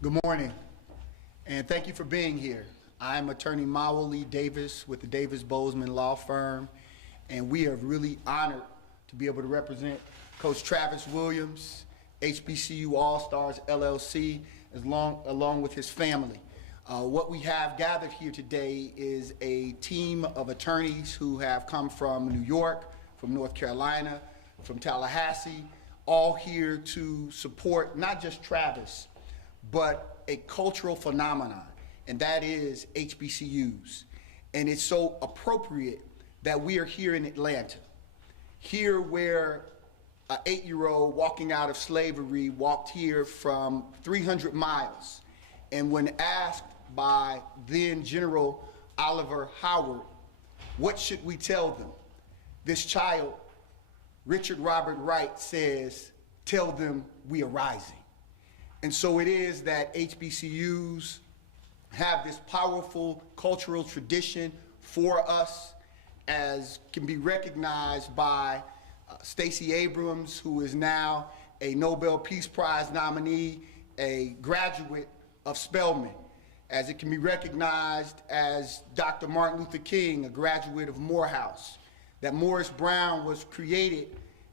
Good morning, and thank you for being here. I'm attorney Mawal Lee Davis with the Davis Bozeman Law Firm, and we are really honored to be able to represent Coach Travis Williams, Hbcu All-Stars LLC, along with his family. What we have gathered here today is a team of attorneys who have come from New York, from North Carolina, from Tallahassee, all here to support not just Travis, but a cultural phenomenon, and that is HBCUs. And it's so appropriate that we are here in Atlanta, here where an 8-year-old walking out of slavery walked here from 300 miles. And when asked by then General Oliver Howard, what should we tell them? This child, Richard Robert Wright, says, tell them we are rising. And so it is that HBCUs have this powerful cultural tradition for us, as can be recognized by Stacey Abrams, who is now a Nobel Peace Prize nominee, a graduate of Spelman, as it can be recognized as Dr. Martin Luther King, a graduate of Morehouse, that Morris Brown was created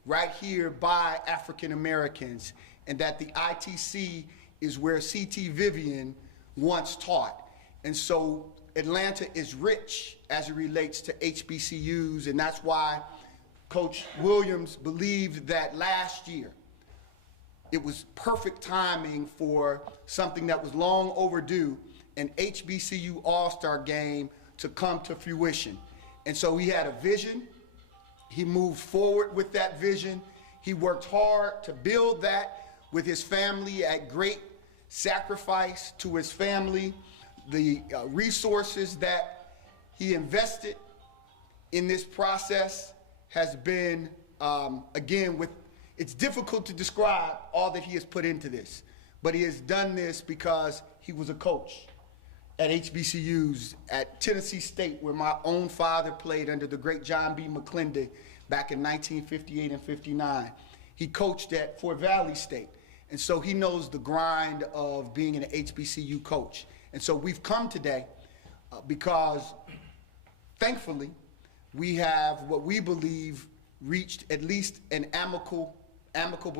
right here by African Americans, and that the ITC is where C.T. Vivian once taught. And so Atlanta is rich as it relates to HBCUs, and that's why Coach Williams believed that last year it was perfect timing for something that was long overdue, an HBCU All-Star game, to come to fruition. And so he had a vision. He moved forward with that vision. He worked hard to build that with his family at great sacrifice to his family. The resources that he invested in this process has been, again, it's difficult to describe all that he has put into this, but he has done this because he was a coach at HBCUs, at Tennessee State, where my own father played under the great John B. McClendon back in 1958 and 59. He coached at Fort Valley State. And so he knows the grind of being an HBCU coach. And so we've come today because, thankfully, we have what we believe reached at least an amicable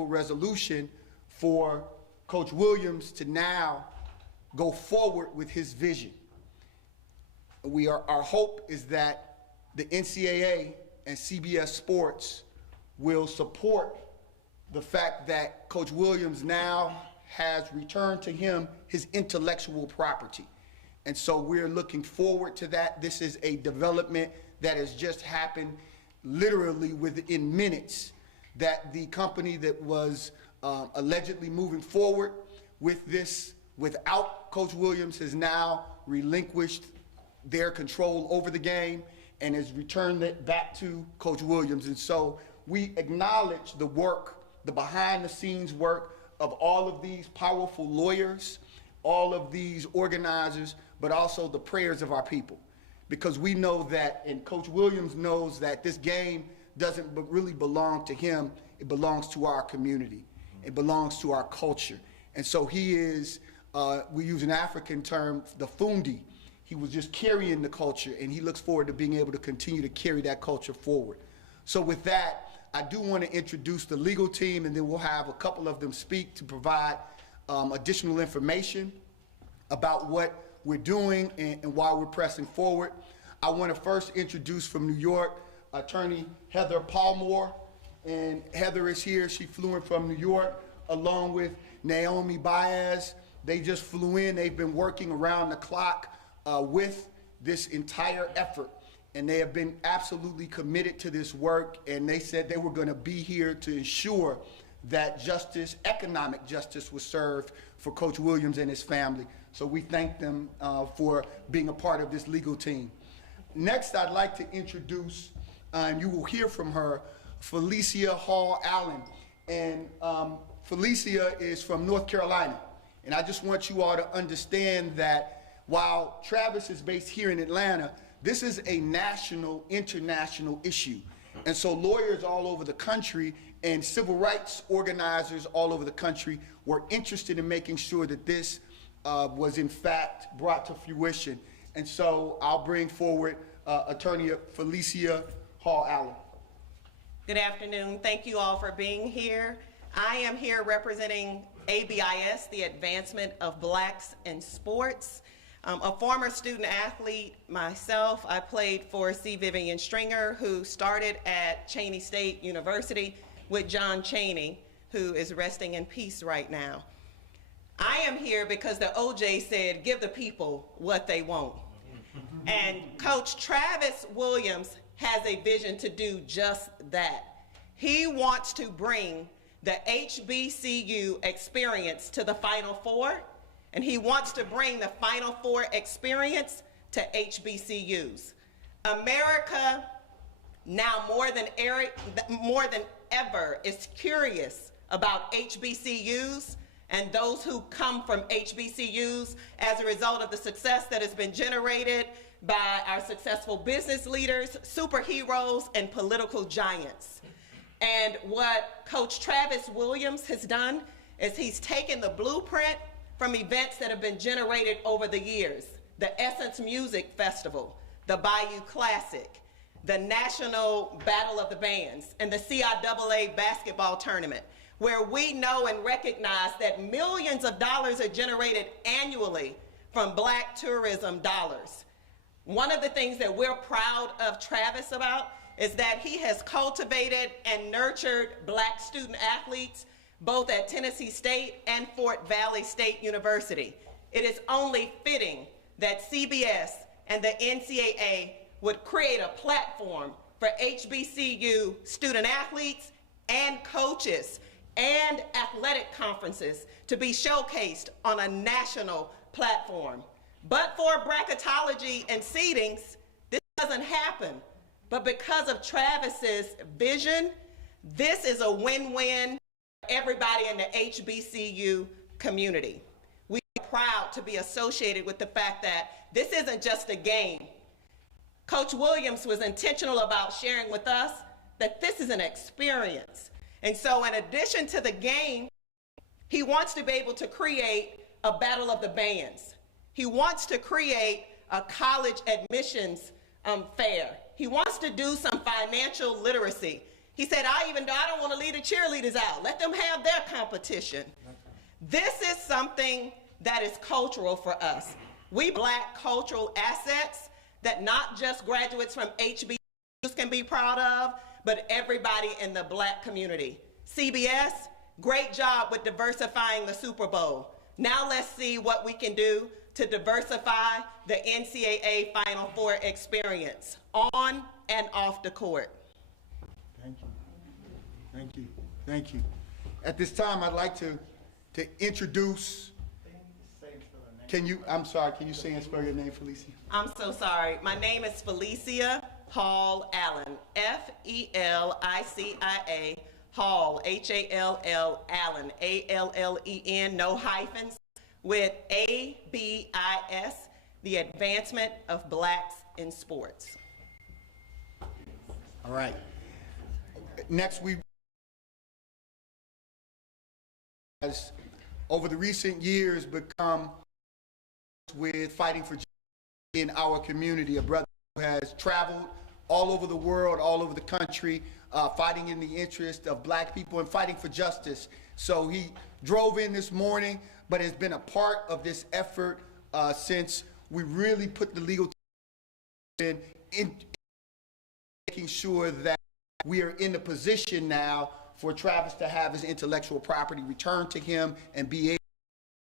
resolution for Coach Williams to now go forward with his vision. Our hope is that the NCAA and CBS Sports will support the fact that Coach Williams now has returned to him his intellectual property. And so we're looking forward to that. This is a development that has just happened literally within minutes, that the company that was allegedly moving forward with this without Coach Williams has now relinquished their control over the game and has returned it back to Coach Williams. And so we acknowledge the work, the behind-the-scenes work of all of these powerful lawyers, all of these organizers, but also the prayers of our people. Because we know that, and Coach Williams knows that this game doesn't really belong to him, it belongs to our community. It belongs to our culture. And so he is, we use an African term, the fundi. He was just carrying the culture, and he looks forward to being able to continue to carry that culture forward. So with that, I do want to introduce the legal team, and then we'll have a couple of them speak to provide additional information about what we're doing and why we're pressing forward. I want to first introduce from New York, attorney Heather Palmore. And Heather is here. She flew in from New York along with Naomi Baez. They just flew in. They've been working around the clock with this entire effort. And they have been absolutely committed to this work, and they said they were going to be here to ensure that justice, economic justice, was served for Coach Williams and his family. So we thank them for being a part of this legal team. Next, I'd like to introduce, and you will hear from her, Felicia Hall Allen. And Felicia is from North Carolina. And I just want you all to understand that while Travis is based here in Atlanta, this is a national, international issue. And so lawyers all over the country and civil rights organizers all over the country were interested in making sure that this was in fact brought to fruition. And so I'll bring forward Attorney Felicia Hall Allen. Good afternoon. Thank you all for being here. I am here representing ABIS, the Advancement of Blacks in Sports. A former student athlete myself, I played for C. Vivian Stringer, who started at Cheyney State University with John Cheyney, who is resting in peace right now. I am here because the OJ said, give the people what they want. And Coach Travis Williams has a vision to do just that. He wants to bring the HBCU experience to the Final Four, and he wants to bring the Final Four experience to HBCUs. America now more than ever is curious about HBCUs and those who come from HBCUs as a result of the success that has been generated by our successful business leaders, superheroes, and political giants. And what Coach Travis Williams has done is he's taken the blueprint from events that have been generated over the years, the Essence Music Festival, the Bayou Classic, the National Battle of the Bands, and the CIAA basketball tournament, where we know and recognize that millions of dollars are generated annually from Black tourism dollars. One of the things that we're proud of Travis about is that he has cultivated and nurtured Black student athletes both at Tennessee State and Fort Valley State University. It is only fitting that CBS and the NCAA would create a platform for HBCU student athletes and coaches and athletic conferences to be showcased on a national platform. But for bracketology and seedings, this doesn't happen. But because of Travis's vision, this is a win-win for everybody in the HBCU community. We are proud to be associated with the fact that this isn't just a game. Coach Williams was intentional about sharing with us that this is an experience. And so in addition to the game, he wants to be able to create a battle of the bands. He wants to create a college admissions fair. He wants to do some financial literacy. He said, I don't want to leave the cheerleaders out. Let them have their competition. This is something that is cultural for us. We Black cultural assets that not just graduates from HBCUs can be proud of, but everybody in the Black community. CBS, great job with diversifying the Super Bowl. Now let's see what we can do to diversify the NCAA Final Four experience on and off the court. Thank you. Thank you. Thank you. At this time, I'd like to introduce, can you say and spell your name, Felicia? I'm so sorry. My name is Felicia Hall Allen, F-E-L-I-C-I-A, Hall, H-A-L-L, Allen, A-L-L-E-N, no hyphens, with ABIS, the Advancement of Blacks in Sports. All right. Next, we has over the recent years become with fighting for justice in our community. A brother who has traveled all over the world, all over the country, fighting in the interest of Black people and fighting for justice. So he drove in this morning, but has been a part of this effort since we really put the legal in making sure that we are in the position now for Travis to have his intellectual property returned to him and be able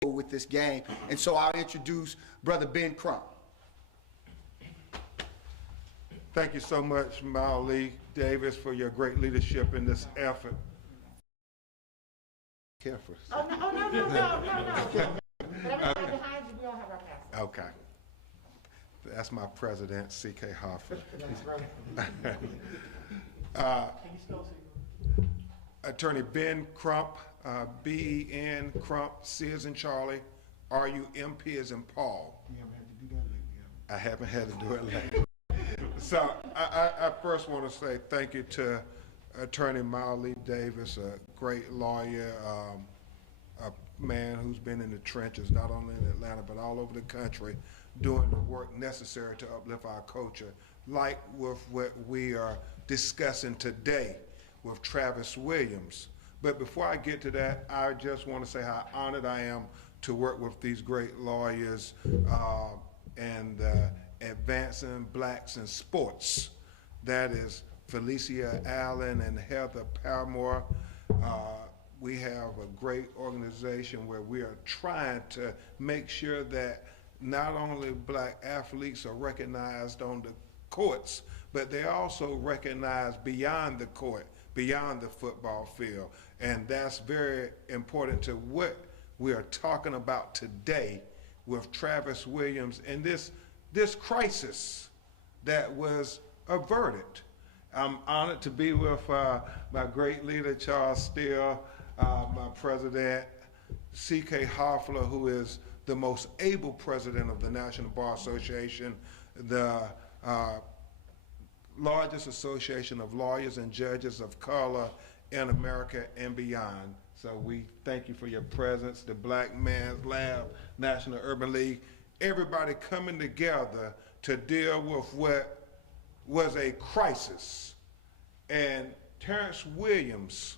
to with this game. And so I'll introduce Brother Ben Crump. Thank you so much, Maoli Davis, for your great leadership in this effort. Care for us. Oh, no. But everybody behind you, we all have our passes. Okay. That's my president, C.K. Hoffman. Attorney Ben Crump, B-E-N, Crump, C as in Charlie, R-U-M-P as in Paul. We haven't had to do that lately. I haven't had to do it lately. So I first want to say thank you to Attorney Maoli Davis, a great lawyer, a man who's been in the trenches, not only in Atlanta, but all over the country, doing the work necessary to uplift our culture, like with what we are discussing today with Travis Williams. But before I get to that, I just want to say how honored I am to work with these great lawyers and advancing blacks in sports. That is Felicia Allen and Heather Paramore. We have a great organization where we are trying to make sure that not only black athletes are recognized on the courts, but they're also recognized beyond the court, beyond the football field. And that's very important to what we are talking about today with Travis Williams and this crisis that was averted. I'm honored to be with my great leader, Charles Steele, my president, C.K. Hoffler, who is the most able president of the National Bar Association, the largest association of lawyers and judges of color in America and beyond. So we thank you for your presence, the Black Man's Lab, National Urban League, everybody coming together to deal with what was a crisis. And Terrence Williams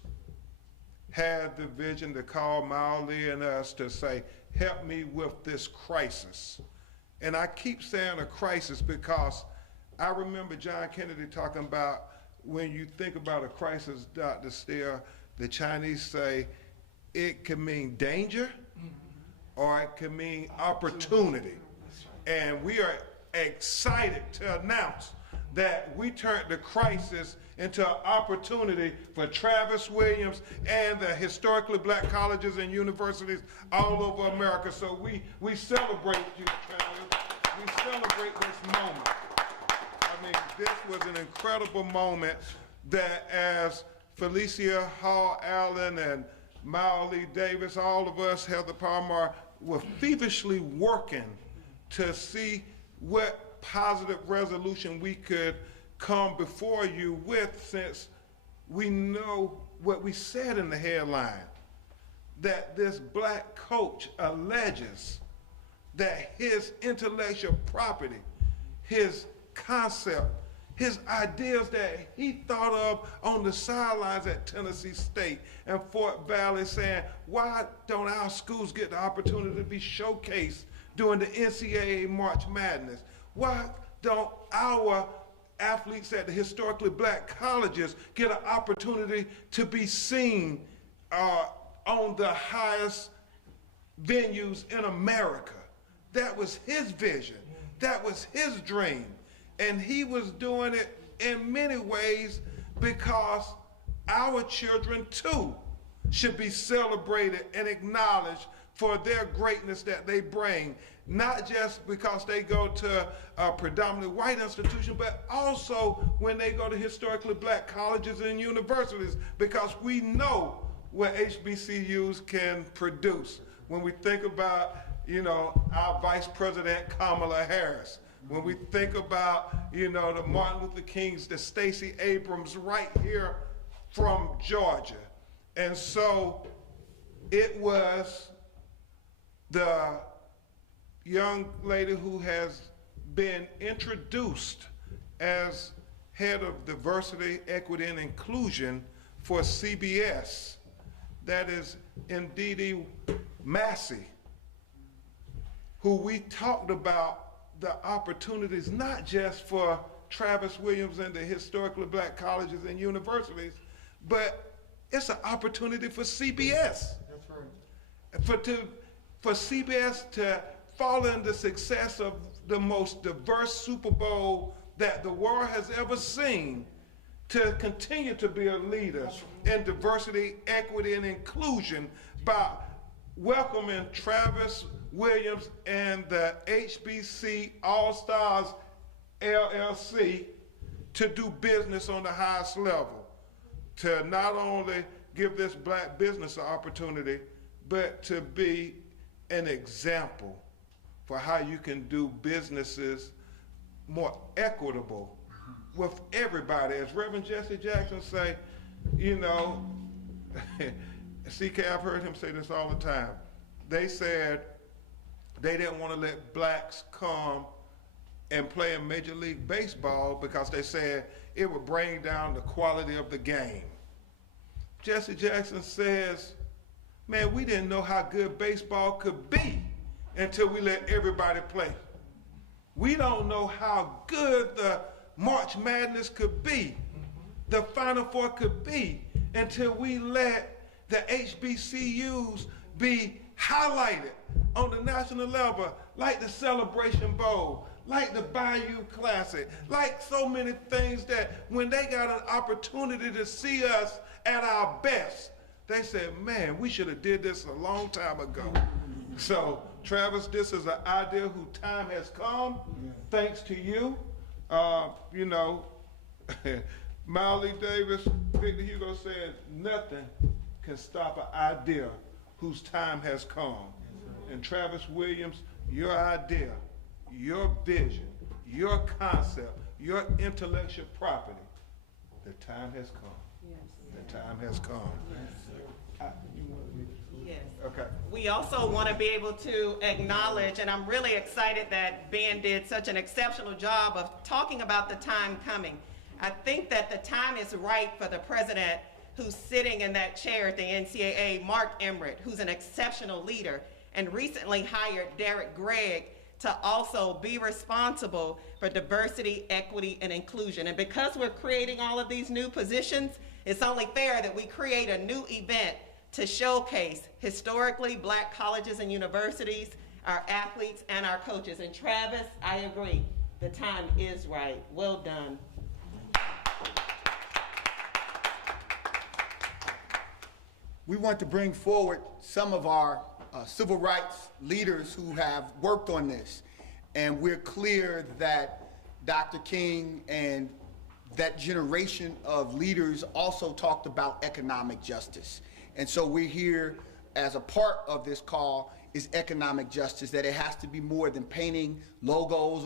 had the vision to call Maoli and us to say, help me with this crisis. And I keep saying a crisis because I remember John Kennedy talking about when you think about a crisis, Dr. Steele, the Chinese say it can mean danger or it can mean opportunity. And we are excited to announce that we turned the crisis into an opportunity for Travis Williams and the historically black colleges and universities all over America. So we celebrate you, Travis. We celebrate this moment. I mean, this was an incredible moment that as Felicia Hall Allen and Maoli Davis, all of us, Heather Palmer, were feverishly working to see what positive resolution we could come before you with, since we know what we said in the headline, that this black coach alleges that his intellectual property, his concept, his ideas that he thought of on the sidelines at Tennessee State and Fort Valley, saying, why don't our schools get the opportunity to be showcased during the NCAA March Madness? Why don't our athletes at the historically black colleges get an opportunity to be seen on the highest venues in America? That was his vision. That was his dream. And he was doing it in many ways because our children too should be celebrated and acknowledged for their greatness that they bring, not just because they go to a predominantly white institution, but also when they go to historically black colleges and universities, because we know what HBCUs can produce. When we think about, you know, our Vice President Kamala Harris, when we think about, you know, the Martin Luther Kings, the Stacey Abrams right here from Georgia. And so it was the young lady who has been introduced as head of diversity, equity, and inclusion for CBS. That is Ndidi Massey, who we talked about the opportunities not just for Travis Williams and the historically black colleges and universities, but it's an opportunity for CBS. That's right. For CBS to follow in the success of the most diverse Super Bowl that the world has ever seen, to continue to be a leader in diversity, equity, and inclusion by welcoming Travis Williams and the HBC All-Stars LLC to do business on the highest level, to not only give this black business an opportunity, but to be an example for how you can do businesses more equitable with everybody. As Reverend Jesse Jackson say, you know, CK, I've heard him say this all the time. They said they didn't want to let blacks come and play in Major League Baseball because they said it would bring down the quality of the game. Jesse Jackson says, man, we didn't know how good baseball could be until we let everybody play. We don't know how good the March Madness could be, the Final Four could be, until we let the HBCUs be highlighted on the national level, like the Celebration Bowl, like the Bayou Classic, like so many things that when they got an opportunity to see us at our best, they said, man, we should have did this a long time ago. So, Travis, this is an idea whose time has come, thanks to you. You know, Miley Davis, Victor Hugo said, nothing can stop an idea whose time has come. And Travis Williams, your idea, your vision, your concept, your intellectual property, the time has come. Yes. The time has come. Yes. Yes. Okay. We also want to be able to acknowledge, and I'm really excited that Ben did such an exceptional job of talking about the time coming. I think that the time is right for the president who's sitting in that chair at the NCAA, Mark Emmert, who's an exceptional leader, and recently hired Derek Gregg to also be responsible for diversity, equity, and inclusion. And because we're creating all of these new positions, it's only fair that we create a new event to showcase historically black colleges and universities, our athletes, and our coaches. And Travis, I agree, the time is right. Well done. We want to bring forward some of our civil rights leaders who have worked on this. And we're clear that Dr. King and that generation of leaders also talked about economic justice. And so we're here as a part of this call is economic justice, that it has to be more than painting logos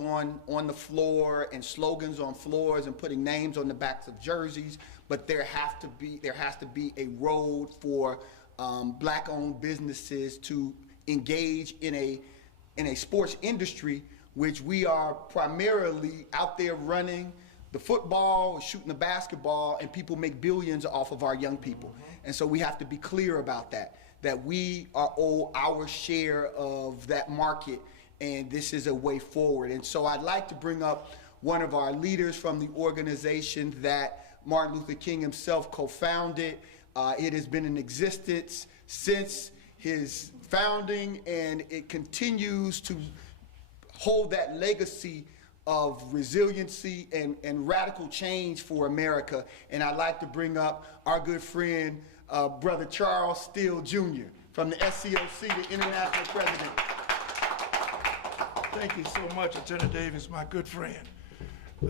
on the floor and slogans on floors and putting names on the backs of jerseys, but there has to be a road for black-owned businesses to engage in a sports industry, which we are primarily out there running the football, shooting the basketball, and people make billions off of our young people. And so we have to be clear about that we are owed our share of that market, and this is a way forward. And so I'd like to bring up one of our leaders from the organization that Martin Luther King himself co-founded. It has been in existence since his founding, and it continues to hold that legacy of resiliency and radical change for America. And I'd like to bring up our good friend, Brother Charles Steele Jr. from the SCLC, the International President. Thank you so much, Attorney Davis, my good friend.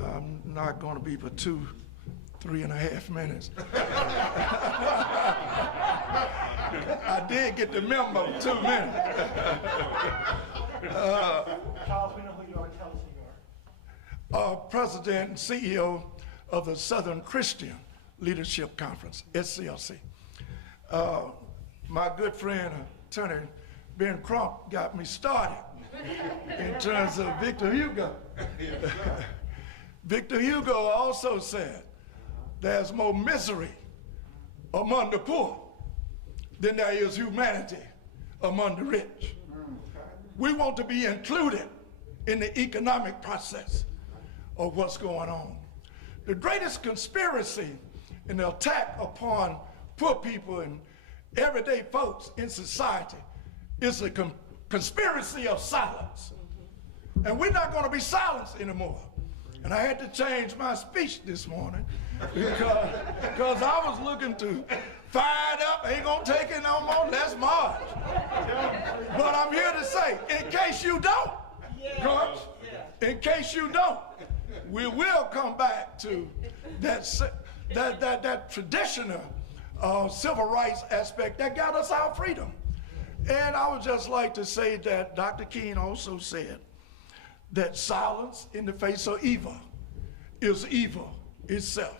I'm not going to be for 3.5 minutes. I did get the memo, 2 minutes. Charles, we know who you are. Tell us who you are. President and CEO of the Southern Christian Leadership Conference, SCLC. My good friend, Attorney Ben Crump, got me started in terms of Victor Hugo. Victor Hugo also said, there's more misery among the poor than there is humanity among the rich. We want to be included in the economic process of what's going on. The greatest conspiracy in the attack upon poor people and everyday folks in society is a conspiracy of silence. And we're not going to be silenced anymore. And I had to change my speech this morning because I was looking to fire it up, ain't gonna take it no more, let's march. But I'm here to say, in case you don't, Coach, in case you don't, we will come back to that traditional civil rights aspect that got us our freedom. And I would just like to say that Dr. King also said that silence in the face of evil is evil itself.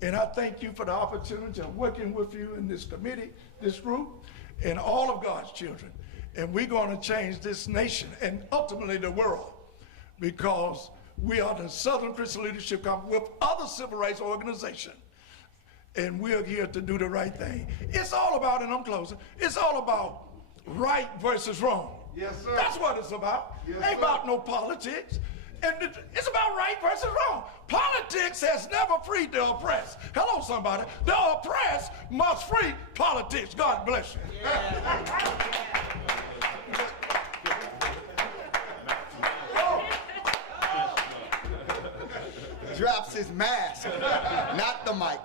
And I thank you for the opportunity of working with you in this committee, this group, and all of God's children. And we're going to change this nation and ultimately the world, because we are the Southern Christian Leadership Conference with other civil rights organizations. And we're here to do the right thing. It's all about, and I'm closing, it's all about right versus wrong. Yes, sir. That's what it's about. Yes, Ain't sir. about no politics. And it's about right versus wrong. Politics has never freed the oppressed. Hello, somebody. The oppressed must free politics. God bless you. Drops his mask, not the mic.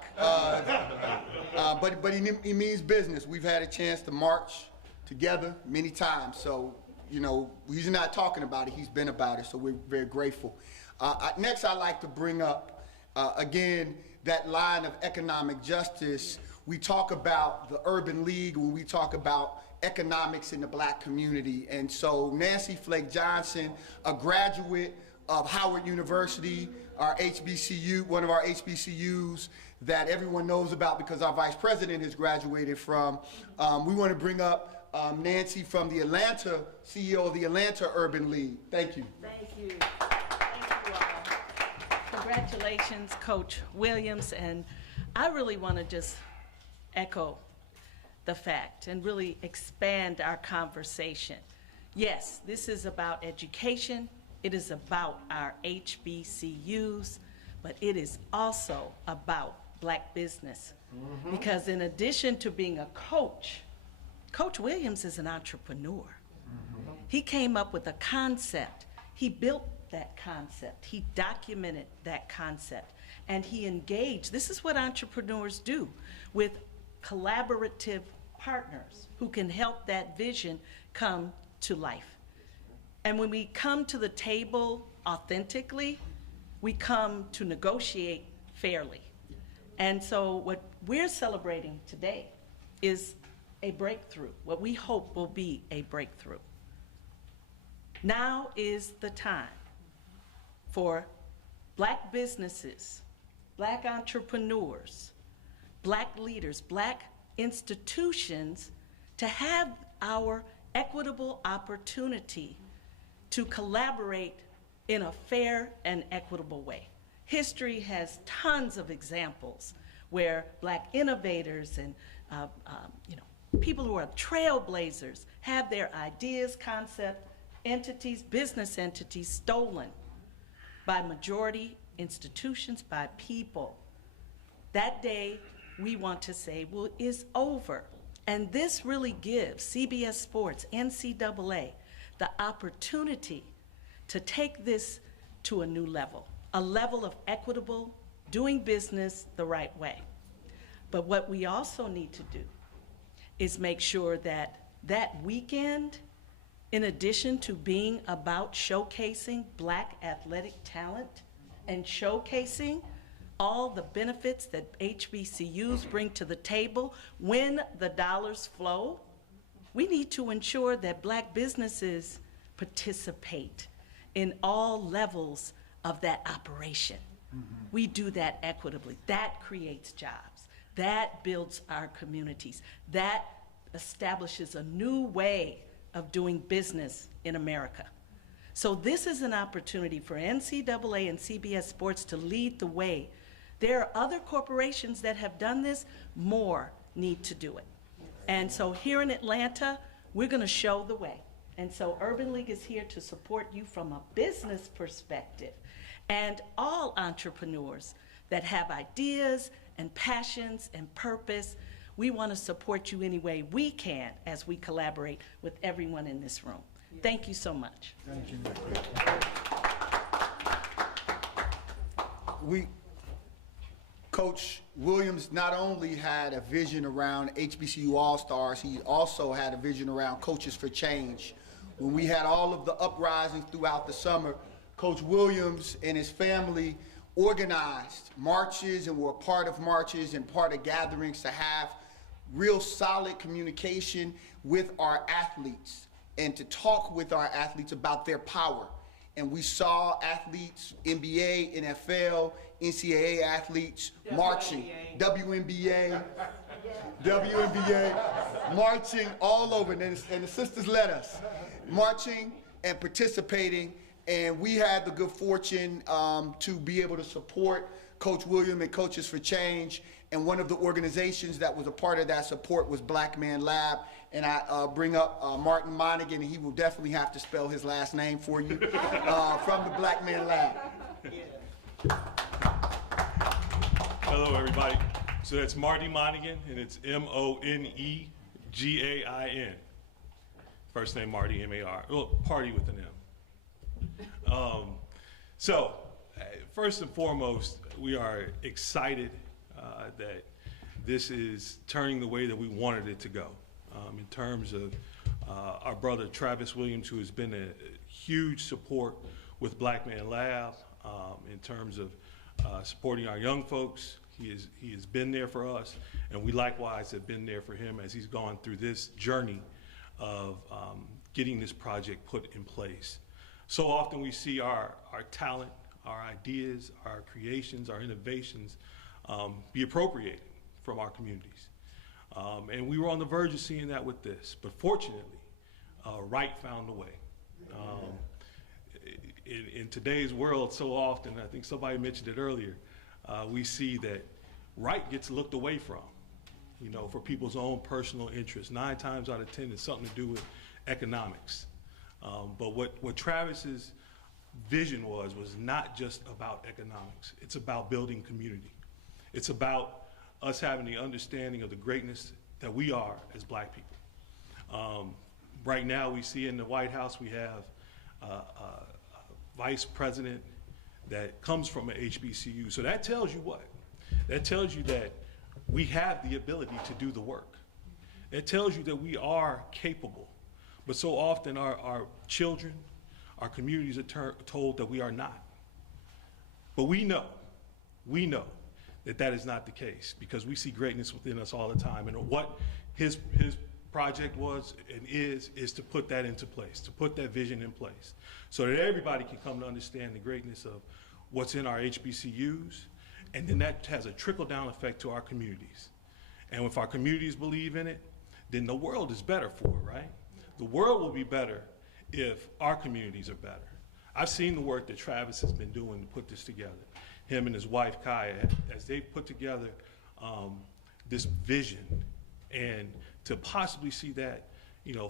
But he means business. We've had a chance to march together many times. So, you know, he's not talking about it. He's been about it. So we're very grateful. Next, I'd like to bring up, again, that line of economic justice. We talk about the Urban League when we talk about economics in the black community. And so Nancy Flake Johnson, a graduate of Howard University, our HBCU, one of our HBCUs that everyone knows about because our vice president has graduated from. We want to bring up Nancy from the Atlanta, CEO of the Atlanta Urban League. Thank you. Thank you. Thank you all. Congratulations, Coach Williams. And I really want to just echo the fact and really expand our conversation. Yes, this is about education. It is about our HBCUs, but it is also about black business. Because in addition to being a coach, Coach Williams is an entrepreneur. He came up with a concept. He built that concept. He documented that concept. And he engaged, this is what entrepreneurs do, with collaborative partners who can help that vision come to life. And when we come to the table authentically, we come to negotiate fairly. And so what we're celebrating today is a breakthrough, what we hope will be a breakthrough. Now is the time for black businesses, black entrepreneurs, black leaders, black institutions to have our equitable opportunity to collaborate in a fair and equitable way. History has tons of examples where black innovators and people who are trailblazers have their ideas, concept, entities, business entities stolen by majority institutions, by people. That day, we want to say, well, is over. And this really gives CBS Sports, NCAA, the opportunity to take this to a new level, a level of equitable, doing business the right way. But what we also need to do is make sure that that weekend, in addition to being about showcasing black athletic talent and showcasing all the benefits that HBCUs bring to the table when the dollars flow, we need to ensure that black businesses participate in all levels of that operation. We do that equitably. That creates jobs. That builds our communities. That establishes a new way of doing business in America. So this is an opportunity for NCAA and CBS Sports to lead the way. There are other corporations that have done this. More need to do it. And so here in Atlanta, we're going to show the way. And so Urban League is here to support you from a business perspective. And all entrepreneurs that have ideas and passions and purpose, we want to support you any way we can as we collaborate with everyone in this room. Thank you so much. Thank you. Coach Williams not only had a vision around HBCU All-Stars, he also had a vision around Coaches for Change. When we had all of the uprisings throughout the summer, Coach Williams and his family organized marches and were a part of marches and part of gatherings to have real solid communication with our athletes and to talk with our athletes about their power and we saw athletes, NBA, NFL, NCAA athletes marching, WNBA, marching all over, and the sisters led us, marching and participating, and we had the good fortune to be able to support Coach William and Coaches for Change, and one of the organizations that was a part of that support was Black Man Lab, and I bring up Martin Monaghan, and he will definitely have to spell his last name for you, from the Black Man Lab. Hello, everybody. So that's Marty Monaghan, and it's Moneghain. First name Marty, M-A-R. Well, party with an M. First and foremost, we are excited that this is turning the way that we wanted it to go. In terms of our brother Travis Williams, who has been a huge support with Black Man Lab, in terms of supporting our young folks. He has been there for us, and we likewise have been there for him as he's gone through this journey of getting this project put in place. So often we see our talent, our ideas, our creations, our innovations be appropriated from our communities. And we were on the verge of seeing that with this, but fortunately, right found a way. In today's world, so often, I think somebody mentioned it earlier, we see that right gets looked away from, for people's own personal interests. 9 times out of 10, it's something to do with economics. But what Travis's vision was not just about economics. It's about building community. It's about us having the understanding of the greatness that we are as Black people. Right now, we see in the White House, we have a vice president that comes from an HBCU. So that tells you what? That tells you that we have the ability to do the work. It tells you that we are capable. But so often our children, our communities are told that we are not. But we know that is not the case, because we see greatness within us all the time. And what his project was and is to put that into place, to put that vision in place, so that everybody can come to understand the greatness of what's in our HBCUs, and then that has a trickle-down effect to our communities. And if our communities believe in it, then the world is better for it, right? The world will be better if our communities are better. I've seen the work that Travis has been doing to put this together. Him and his wife, Kaya, as they put together this vision, and to possibly see that,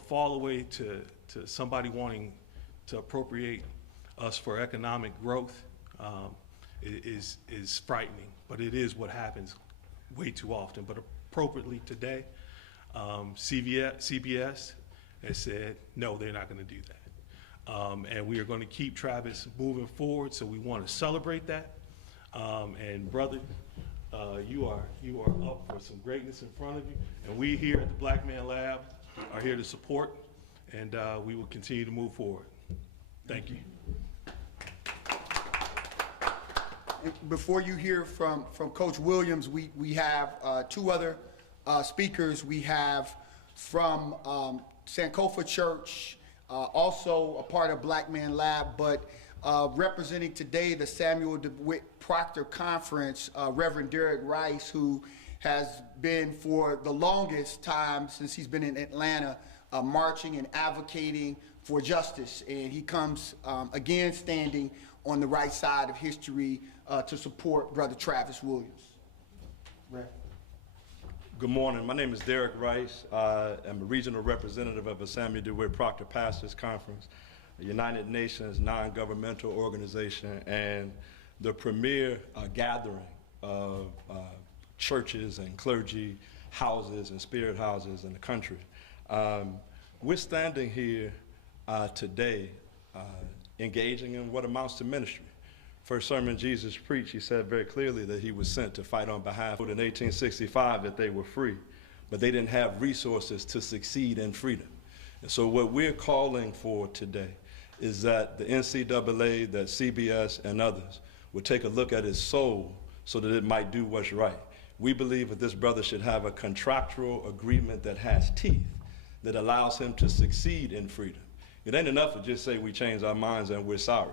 fall away to somebody wanting to appropriate us for economic growth is frightening, but it is what happens way too often. But appropriately today, CBS has said, no, they're not gonna do that. And we are gonna keep Travis moving forward, so we wanna celebrate that. And brother, you are up for some greatness in front of you, and we here at the Black Man Lab are here to support, and we will continue to move forward. Thank you. Before you hear from Coach Williams, we have 2 other speakers. We have from Sankofa Church, also a part of Black Man Lab, but representing today the Samuel DeWitt Proctor Conference, Reverend Derek Rice, who has been for the longest time since he's been in Atlanta, marching and advocating for justice. And he comes again standing on the right side of history to support Brother Travis Williams. Rev. Good morning. My name is Derek Rice. I am a regional representative of the Samuel DeWitt Proctor Pastors Conference, a United Nations non-governmental organization, and the premier gathering of churches and clergy houses and spirit houses in the country. We're standing here today engaging in what amounts to ministry. First sermon Jesus preached, he said very clearly that he was sent to fight on behalf of in 1865 that they were free, but they didn't have resources to succeed in freedom. And so what we're calling for today is that the NCAA, that CBS and others would take a look at his soul so that it might do what's right. We believe that this brother should have a contractual agreement that has teeth, that allows him to succeed in freedom. It ain't enough to just say we changed our minds and we're sorry.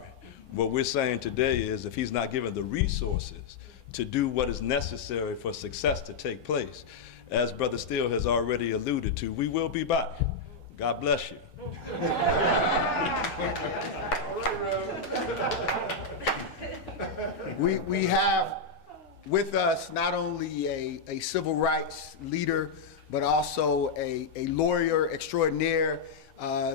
What we're saying today is if he's not given the resources to do what is necessary for success to take place, as Brother Steele has already alluded to, we will be back. God bless you. We have with us not only a civil rights leader, but also a lawyer extraordinaire.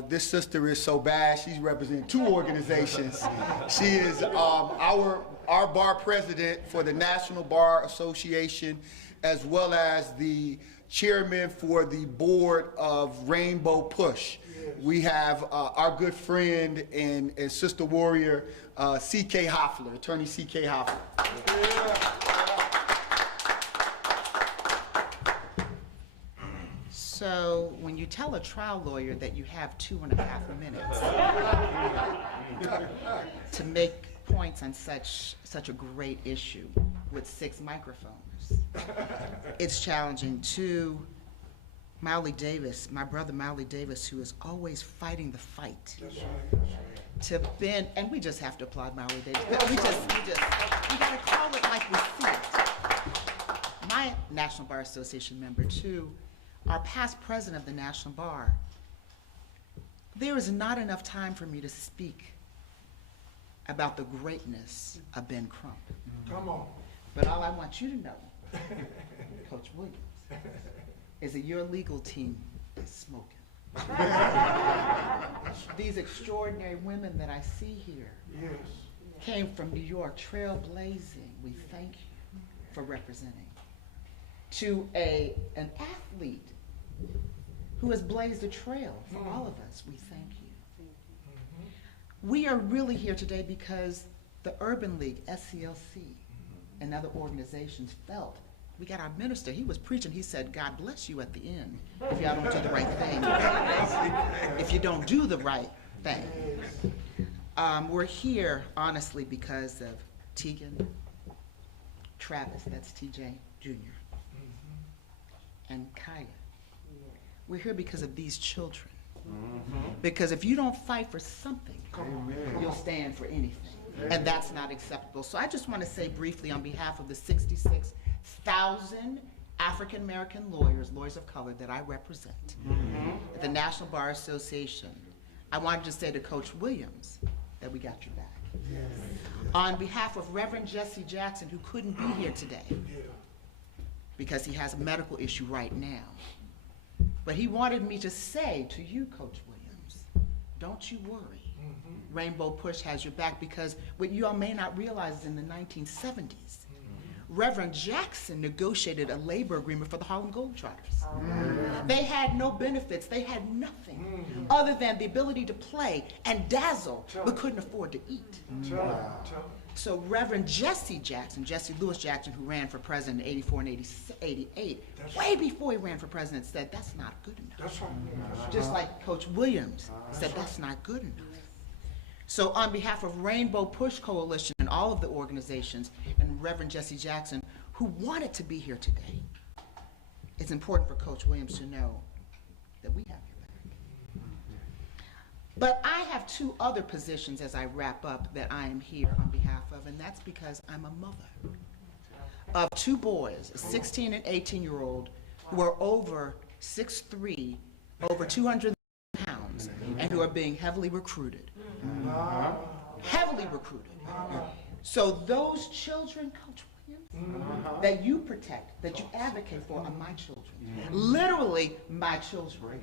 This sister is so bad, she's representing 2 organizations. She is our bar president for the National Bar Association, as well as the chairman for the board of Rainbow Push. We have our good friend and sister warrior, C.K. Hoffler, attorney C.K. Hoffler. So when you tell a trial lawyer that you have 2.5 minutes to make points on such a great issue with 6 microphones, it's challenging. To Mowley Davis, my brother Mowley Davis, who is always fighting the fight. To bend, and we just have to applaud Mowley Davis. We gotta call it like we see it. My National Bar Association member, too, our past president of the National Bar, there is not enough time for me to speak about the greatness of Ben Crump. Come on. But all I want you to know, Coach Williams, is that your legal team is smoking. These extraordinary women that I see here came from New York, trailblazing. We thank you for representing. To an athlete who has blazed a trail for all of us, we thank you. We are really here today because the Urban League, SCLC, and other organizations felt. We got our minister, he was preaching, he said, God bless you at the end if y'all don't do the right thing. If you don't do the right thing. We're here, honestly, because of Tegan, Travis, that's TJ Jr., and Kaya. We're here because of these children. Because if you don't fight for something, you'll stand for anything. And that's not acceptable. So I just want to say briefly on behalf of the 66,000 African American lawyers of color that I represent at the National Bar Association, I wanted to say to Coach Williams that we got your back. On behalf of Reverend Jesse Jackson, who couldn't be here today because he has a medical issue right now, but he wanted me to say to you, Coach Williams, don't you worry. Rainbow Push has your back, because what you all may not realize is in the 1970s, Reverend Jackson negotiated a labor agreement for the Harlem Globetrotters. They had no benefits, they had nothing other than the ability to play and dazzle, but couldn't afford to eat. So Reverend Jesse Jackson, Jesse Lewis Jackson, who ran for president in 84 and 88, way before he ran for president, said that's not good enough. Just like Coach Williams said that's not good enough. So on behalf of Rainbow Push Coalition and all of the organizations and Reverend Jesse Jackson, who wanted to be here today, it's important for Coach Williams to know that we have your back. But I have 2 other positions as I wrap up that I am here on behalf of, and that's because I'm a mother of 2 boys, a 16 and 18-year-old, who are over 6'3", over 200 pounds, and who are being heavily recruited. Heavily recruited. So those children, Coach Williams, that you protect, that you advocate for, are my children. Literally my children.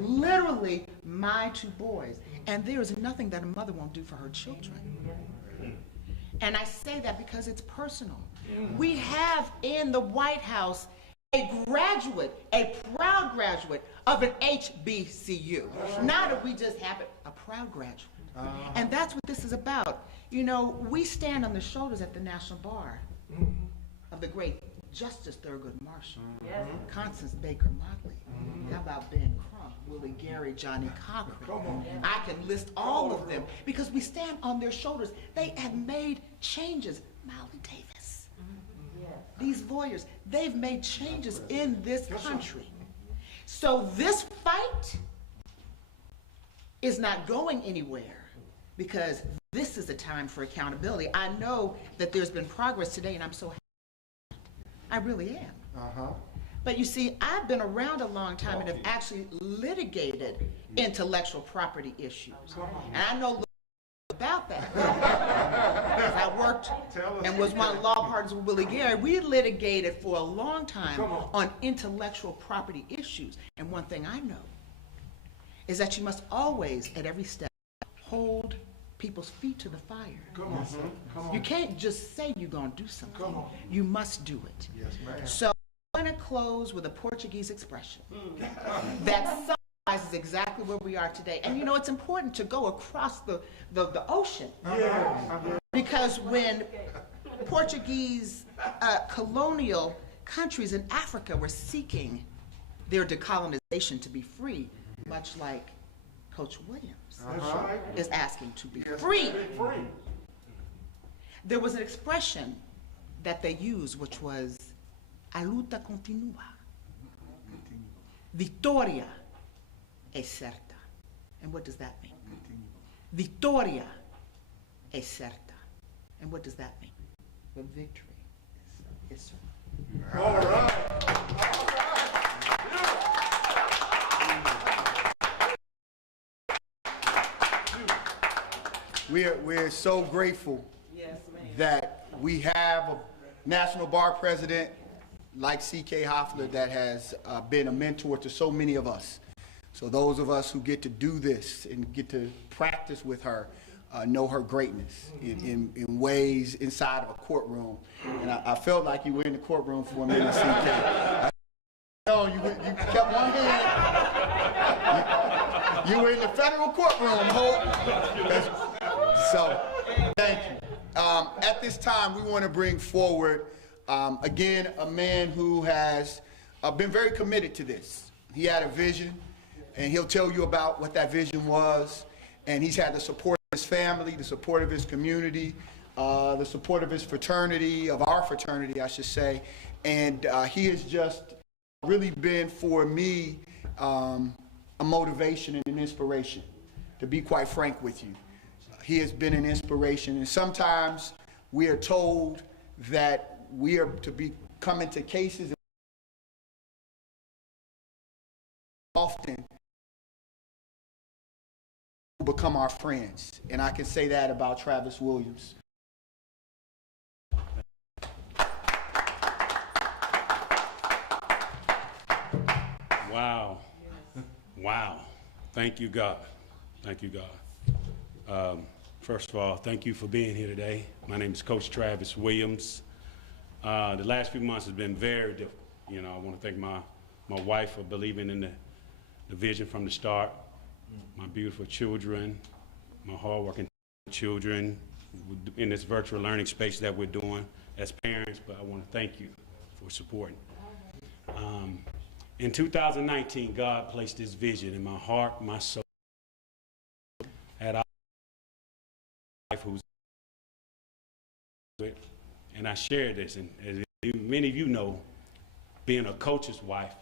Literally my 2 boys. And there is nothing that a mother won't do for her children. And I say that because it's personal. We have in the White House a graduate, a proud graduate of an HBCU. Not that we just have it, a proud graduate. And that's what this is about. You know, we stand on the shoulders at the National Bar of the great Justice Thurgood Marshall, Constance Baker Motley. How about Ben Crump, Willie Gary, Johnny Cochran? I can list all of them because we stand on their shoulders. They have made changes. Mowley Davis. These lawyers, they've made changes in this country. So this fight is not going anywhere, because this is a time for accountability. I know that there's been progress today, and I'm so happy. I really am. But you see, I've been around a long time and have actually litigated intellectual property issues. And I know about that. Because I worked and was one of the law partners with Willie Gary. We litigated for a long time on intellectual property issues. And one thing I know is that you must always, at every step, hold people's feet to the fire. You can't just say you're going to do something. You must do it. Yes, ma'am. So I'm going to close with a Portuguese expression that summarizes exactly where we are today. And you know, it's important to go across the ocean. Because when Portuguese colonial countries in Africa were seeking their decolonization to be free, much like Coach Williams is asking to be free. There was an expression that they used, which was "A luta continua. Vitória é certa." And what does that mean? Vitória é certa. And what does that mean? The victory is certain. All right. We're so grateful that we have a National Bar President like C.K. Hoffler that has been a mentor to so many of us. So those of us who get to do this and get to practice with her know her greatness in ways inside of a courtroom. And I felt like you were in the courtroom for a minute, C.K. No, you kept one hand. You were in the federal courtroom, Hope. So, thank you. At this time, we want to bring forward, again, a man who has been very committed to this. He had a vision, and he'll tell you about what that vision was. And he's had the support of his family, the support of his community, the support of his fraternity, of our fraternity, I should say. And he has just really been, for me, a motivation and an inspiration, to be quite frank with you. He has been an inspiration, and sometimes we are told that we are to be coming to cases, and often become our friends, and I can say that about Travis Williams. Wow. Wow. Thank you, God. Thank you, God. First of all, thank you for being here today. My name is Coach Travis Williams. The last few months has been very difficult. You know, I want to thank my wife for believing in the vision from the start, my beautiful children, my hardworking children in this virtual learning space that we're doing as parents, but I want to thank you for supporting. In 2019, God placed this vision in my heart, my soul, at our life who's it, and I share this, and as many of you know, being a coach's wife,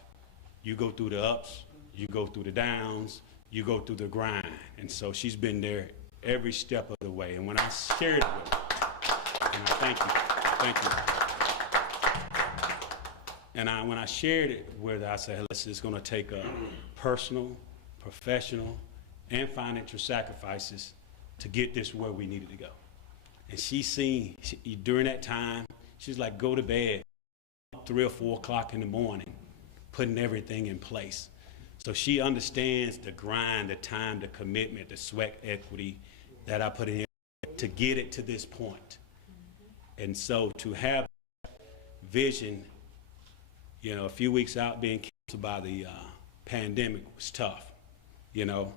you go through the ups, you go through the downs, you go through the grind, and so she's been there every step of the way. And when I shared it with her, and I thank you. And when I shared it with her, I said, listen, it's going to take personal, professional, and financial sacrifices to get this where we needed to go. And during that time, she's like, go to bed 3 or 4 o'clock in the morning, putting everything in place. So she understands the grind, the time, the commitment, the sweat equity that I put in to get it to this point. And so to have vision, you know, a few weeks out being canceled by the pandemic was tough, you know.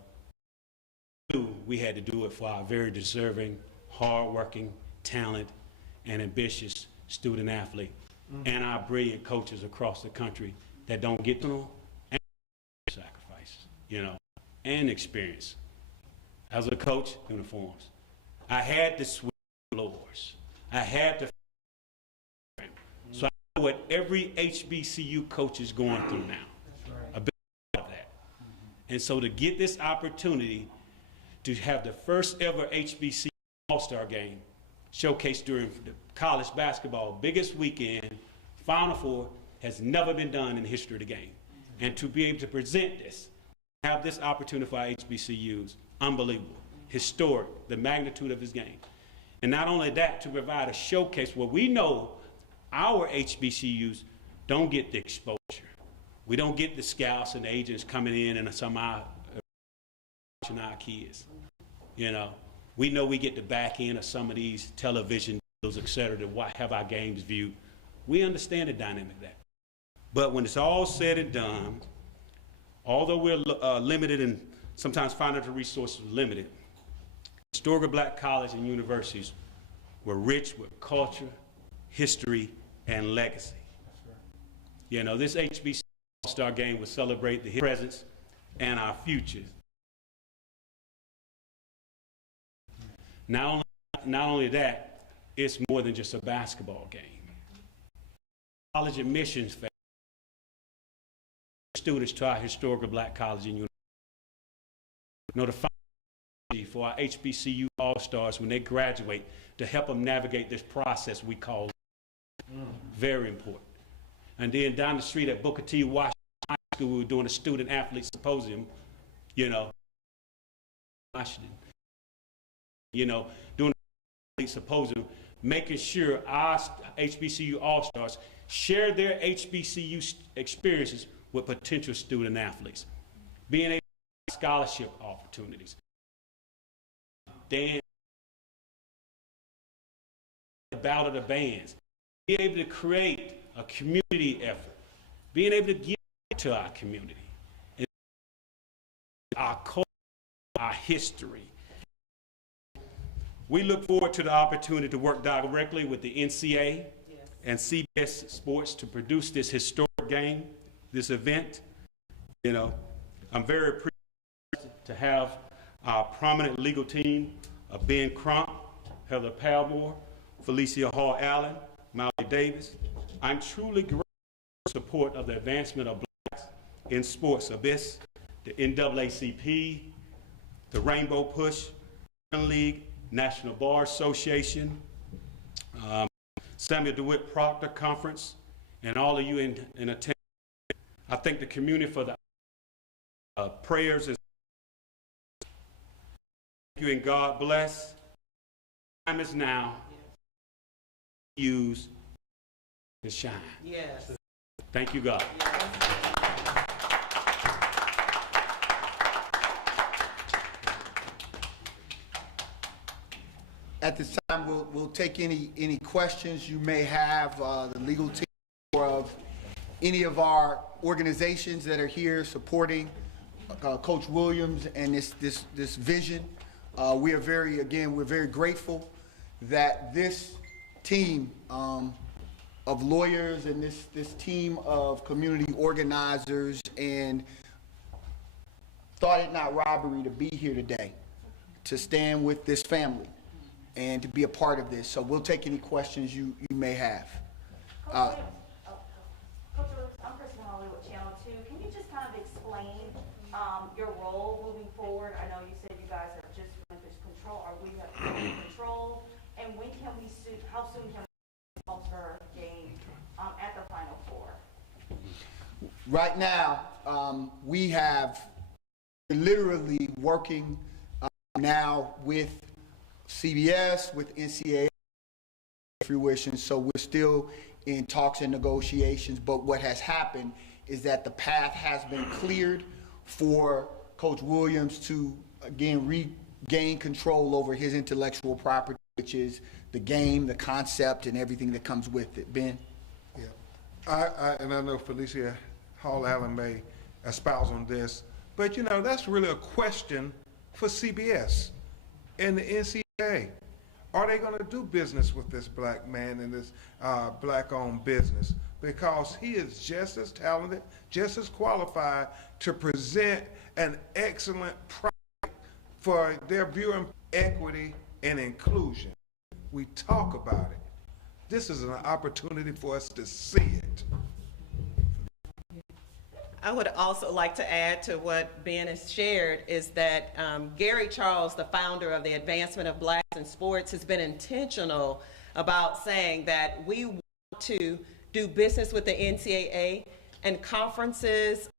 We had to do it for our very deserving, hardworking, talent, and ambitious student athlete, and our brilliant coaches across the country that don't get to know and sacrifice, you know, and experience. As a coach, uniforms. I had to switch floors. I had to. So I know what every HBCU coach is going through now. A bit of that. And so to get this opportunity to have the first ever HBCU All-Star game showcased during the college basketball biggest weekend, Final Four, has never been done in the history of the game. And to be able to present this, have this opportunity for our HBCUs, unbelievable, historic, the magnitude of this game. And not only that, to provide a showcase where we know our HBCUs don't get the exposure. We don't get the scouts and agents coming in and some of our kids. You know, we know we get the back end of some of these television deals, et cetera, to have our games viewed. We understand the dynamic of that. But when it's all said and done, although we're limited and sometimes financial resources are limited, historical black colleges and universities were rich with culture, history, and legacy. You know, this HBCU All-Star game will celebrate the presence and our futures. Not only that, it's more than just a basketball game. College admissions fair students to our historical black college and university. You know, the for our HBCU All-Stars when they graduate to help them navigate this process we call very important. And then down the street at Booker T. Washington High School, we were doing a student athlete symposium, you know, Washington, you know, doing a symposium, making sure our HBCU All-Stars share their HBCU experiences with potential student athletes, being able to have scholarship opportunities, dance, the Battle of the Bands, being able to create a community effort, being able to give to our community, and our culture, our history. We look forward to the opportunity to work directly with the NCAA and CBS Sports to produce this historic game, this event. You know, I'm very appreciative to have our prominent legal team of Ben Crump, Heather Palmore, Felicia Hall Allen, Molly Davis. I'm truly grateful for the support of the advancement of blacks in sports abyss, the NAACP, the Rainbow Push League, National Bar Association, Samuel DeWitt Proctor Conference, and all of you in attendance. I thank the community for the prayers. Thank you and God bless. Time is now. Use to shine. Yes. Thank you, God. Yes. At this time, we'll take any questions you may have, the legal team, or of any of our organizations that are here supporting Coach Williams and this vision. We are we're very grateful that this team of lawyers and this team of community organizers and thought it not robbery to be here today, to stand with this family and to be a part of this. So we'll take any questions you may have. Coach Williams, I'm Kristen Hawley with Channel 2. Can you just kind of explain your role moving forward? I know you said you guys have just relinquished control, or we have control, and when can we how soon can we All-Star game at the Final Four? Right now, we have literally working now with CBS, with NCAA fruition, so we're still in talks and negotiations, but what has happened is that the path has been cleared for Coach Williams to, again, regain control over his intellectual property, which is the game, the concept, and everything that comes with it. Ben? Yeah, and I know Felicia Hall Allen may espouse on this, but you know, that's really a question for CBS and the NCAA. Are they going to do business with this black man and this black-owned business? Because he is just as talented, just as qualified to present an excellent product for their viewing equity and inclusion. We talk about it. This is an opportunity for us to see it. I would also like to add to what Ben has shared is that Gary Charles, the founder of the Advancement of Blacks in Sports, has been intentional about saying that we want to do business with the NCAA and conferences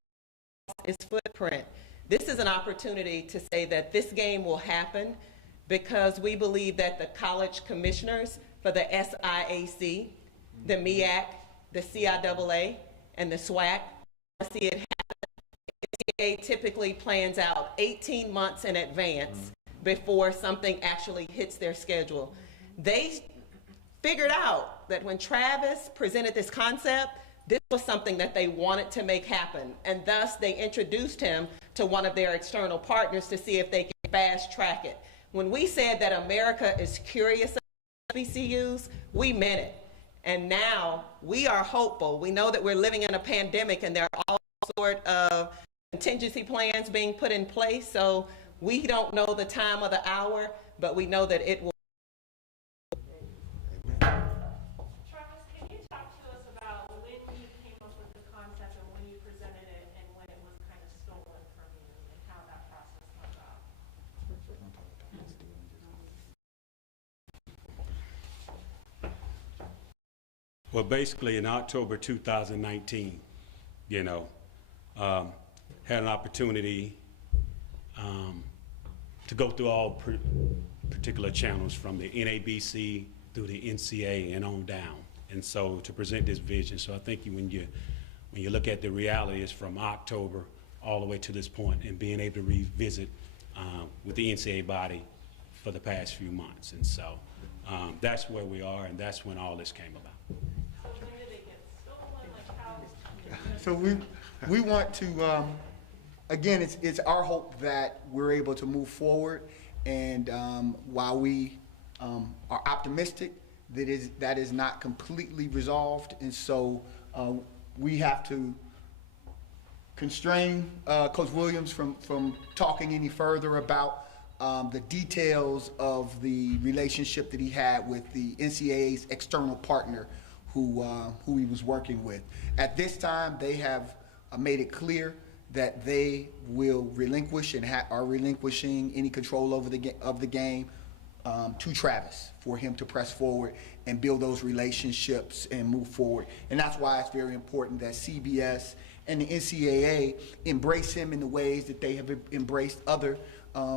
is footprint. This is an opportunity to say that this game will happen because we believe that the college commissioners for the SIAC, the MEAC, the CIAA, and the SWAC see it happen. The NCAA typically plans out 18 months in advance before something actually hits their schedule. They figured out that when Travis presented this concept, this was something that they wanted to make happen, and thus they introduced him to one of their external partners to see if they can fast track it. When we said that America is curious about HBCUs, we meant it. And now we are hopeful. We know that we're living in a pandemic and there are all sort of contingency plans being put in place. So we don't know the time of the hour, but we know that it will. Travis, can you talk to us about when you came up with the concept and when you presented it and when it was kind of stolen from you and how that process came about? Well, basically in October 2019, had an opportunity to go through all particular channels from the NABC through the NCA and on down. And so to present this vision, so I think when you look at the reality is from October all the way to this point and being able to revisit with the NCA body for the past few months. And so that's where we are, and that's when all this came about. So we want to, again, it's our hope that we're able to move forward, and while we are optimistic that is not completely resolved, and so we have to constrain Coach Williams from talking any further about the details of the relationship that he had with the NCAA's external partner who he was working with. At this time, they have made it clear that they will relinquish and are relinquishing any control over the game to Travis for him to press forward and build those relationships and move forward. And that's why it's very important that CBS and the NCAA embrace him in the ways that they have embraced other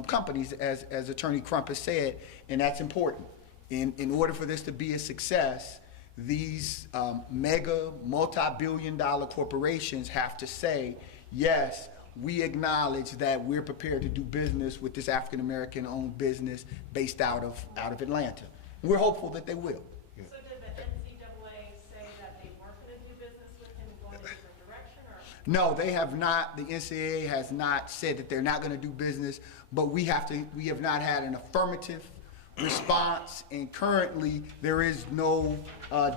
companies, as Attorney Crump has said, and that's important. In order for this to be a success, these mega multi-billion-dollar corporations have to say, yes, we acknowledge that we're prepared to do business with this African-American owned business based out of Atlanta. We're hopeful that they will. So did the NCAA say that they weren't going to do business with him and going in a different direction? Or? No, they have not. The NCAA has not said that they're not going to do business, but we have not had an affirmative response, and currently there is no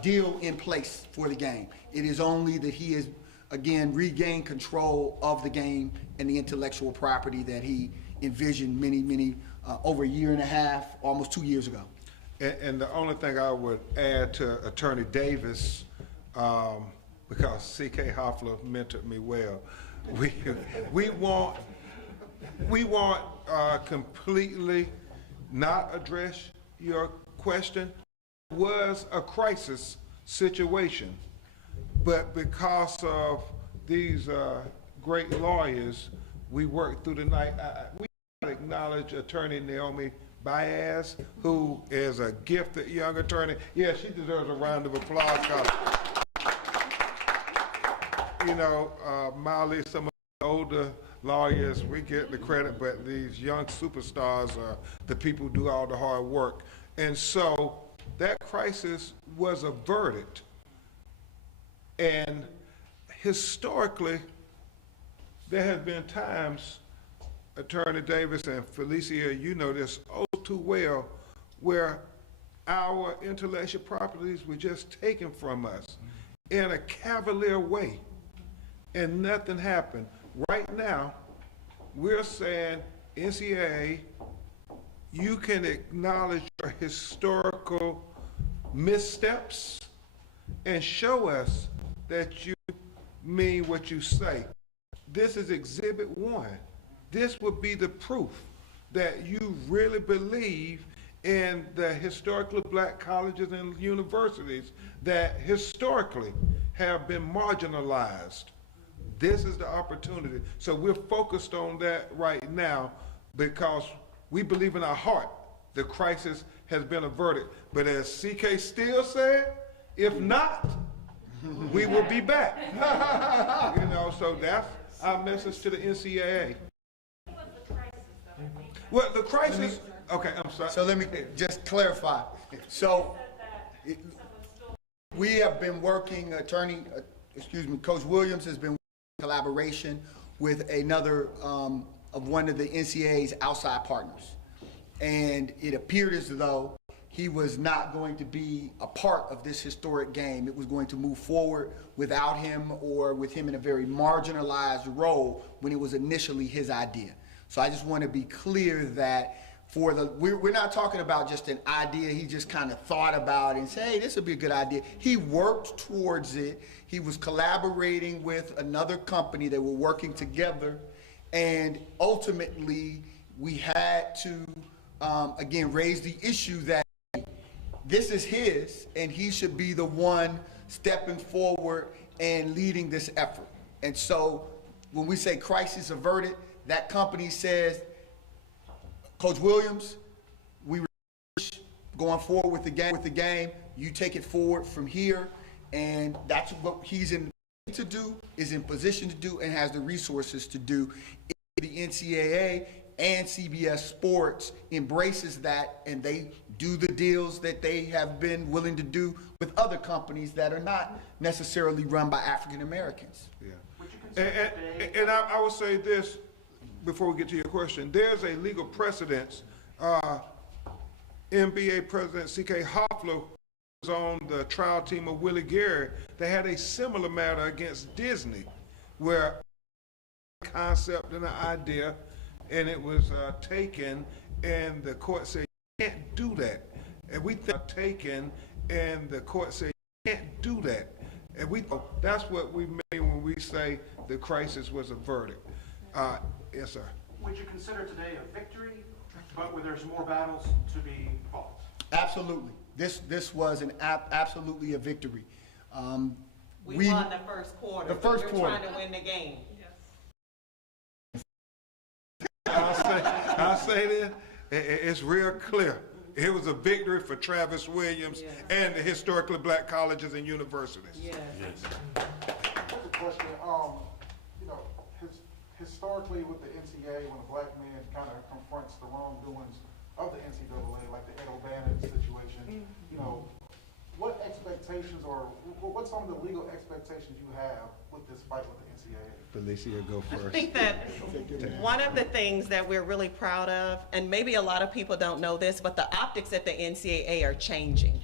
deal in place for the game. It is only that he has, again, regained control of the game and the intellectual property that he envisioned many, over a year and a half, almost 2 years ago. And the only thing I would add to Attorney Davis, because C.K. Hoffler mentored me well, we want completely not address your question. It was a crisis situation, but because of these great lawyers, we worked through the night. We acknowledge Attorney Naomi Baez, who is a gifted young attorney. Yeah, she deserves a round of applause. Molly, some of the older lawyers, we get the credit, but these young superstars are the people who do all the hard work. And so that crisis was averted. And historically, there have been times, Attorney Davis and Felicia, you know this oh too well, where our intellectual properties were just taken from us in a cavalier way, and nothing happened. Right now, we're saying, NCAA, you can acknowledge your historical missteps and show us that you mean what you say. this is exhibit 1. This would be the proof that you really believe in the historically black colleges and universities that historically have been marginalized. This is the opportunity. So we're focused on that right now because we believe in our heart the crisis has been averted. But as CK still said, if not, we will be back. You know, so that's our message to the NCAA. Well, the crisis, okay, I'm sorry. So let me just clarify. So we have been working, Coach Williams has been working in collaboration with another of one of the NCAA's outside partners. And it appeared as though he was not going to be a part of this historic game. It was going to move forward without him or with him in a very marginalized role when it was initially his idea. So I just want to be clear that we're not talking about just an idea he just kind of thought about and said, hey, this would be a good idea. He worked towards it. He was collaborating with another company. They were working together. And ultimately, we had to, again, raise the issue that this is his, and he should be the one stepping forward and leading this effort. And so when we say crisis averted, that company says, Coach Williams, we going forward with the game. You take it forward from here, and that's what he's in to do, is in position to do, and has the resources to do. The NCAA and CBS Sports embraces that, and they do the deals that they have been willing to do with other companies that are not necessarily run by African Americans. Yeah. And I will say this before we get to your question. There's a legal precedence. NBA President C.K. Hoffler was on the trial team of Willie Gary. They had a similar matter against Disney where concept and an idea, and it was taken, and the court said, you can't do that. And we taken, and the court said, you can't do that. And we thought that's what we mean when we say the crisis was averted. Yes, sir. Would you consider today a victory, but where there's more battles to be fought? Absolutely. This was absolutely a victory. We won the first quarter. The first quarter. We're trying to win the game. I'll say this, it's real clear. It was a victory for Travis Williams and the historically black colleges and universities. Yes. Here's a question. You know, historically with the NCAA, when a black man kind of confronts the wrongdoings of the NCAA, like the Ed O'Bannon situation, you know, what expectations or what's some of the legal expectations you have with this fight with the NCAA? Felicia, go first. I think that one of the things that we're really proud of, and maybe a lot of people don't know this, but the optics at the NCAA are changing.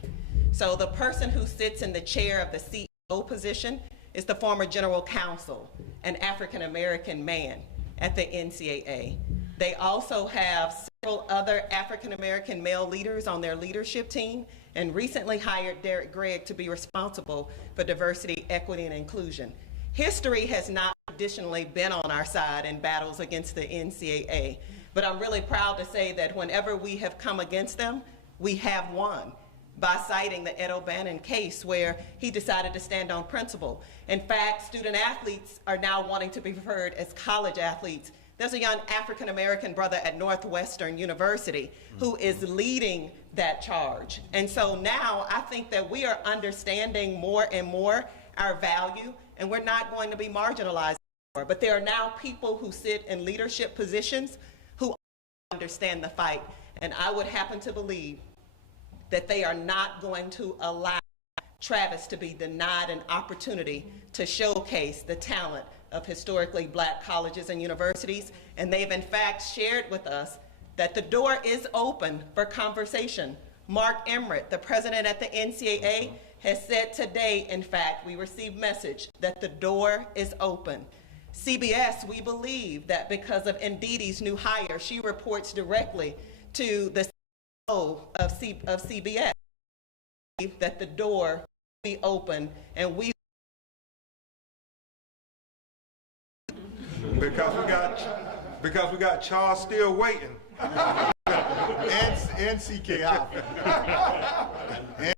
So the person who sits in the chair of the CEO position is the former general counsel, an African-American man at the NCAA. They also have several other African-American male leaders on their leadership team, and recently hired Derek Gregg to be responsible for diversity, equity, and inclusion. History has not traditionally been on our side in battles against the NCAA, but I'm really proud to say that whenever we have come against them, we have won by citing the Ed O'Bannon case where he decided to stand on principle. In fact, student athletes are now wanting to be referred as college athletes. There's a young African-American brother at Northwestern University who is leading that charge. And so now I think that we are understanding more and more our value, and we're not going to be marginalized anymore. But there are now people who sit in leadership positions who understand the fight. And I would happen to believe that they are not going to allow Travis to be denied an opportunity to showcase the talent of historically black colleges and universities. And they've in fact shared with us that the door is open for conversation. Mark Emmert, the president at the NCAA, has said today, in fact, we received message that the door is open. CBS, we believe that because of Ndidi's new hire, she reports directly to the CEO of CBS, that the door will be open, and we Because we got Charles still waiting. and CK Hoffman.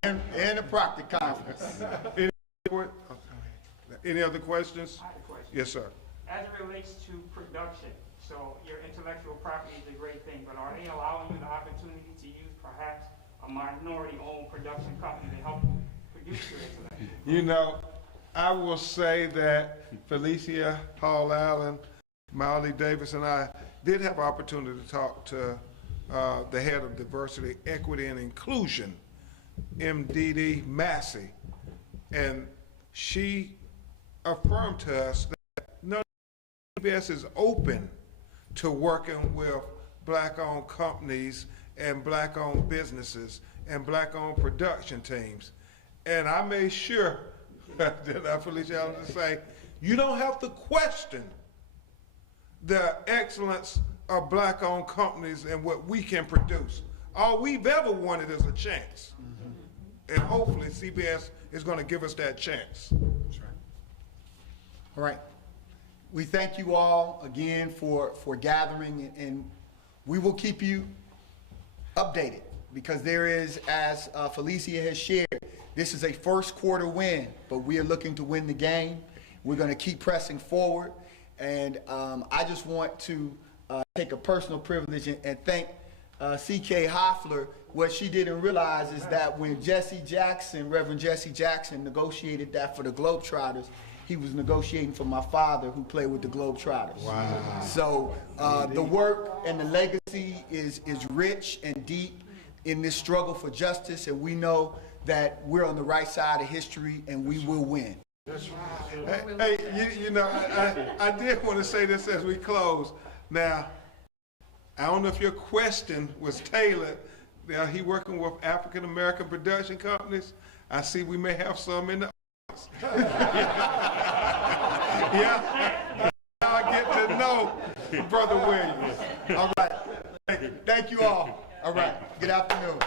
and the Proctor Conference. Any other questions? I have a question. Yes, sir. As it relates to production, so your intellectual property is a great thing, but are they allowing you the opportunity to use perhaps a minority-owned production company to help produce your intellectual? You know, I will say that Felicia Hall Allen, Molly Davis, and I did have an opportunity to talk to the head of diversity, equity, and inclusion, MDD Massey, and she affirmed to us that none of CBS is open to working with black-owned companies and black-owned businesses and black-owned production teams. And I made sure that Felicia Allen to say, you don't have to question the excellence of black-owned companies and what we can produce. All we've ever wanted is a chance. And hopefully CBS is going to give us that chance. That's right. All right. We thank you all again for gathering, and we will keep you updated because there is, as Felicia has shared, this is a first quarter win, but we are looking to win the game. We're going to keep pressing forward, and I just want to take a personal privilege and thank C.K. Hoffler. What she didn't realize is that when Reverend Jesse Jackson negotiated that for the Globetrotters, he was negotiating for my father who played with the Globetrotters. Wow. So the work and the legacy is rich and deep in this struggle for justice, and we know that we're on the right side of history and we will win. Hey, you know, I did want to say this as we close. Now, I don't know if your question was tailored. Now, he working with African American production companies. I see we may have some in the audience. Yeah, I get to know Brother Williams. All right, thank you all. All right, good afternoon.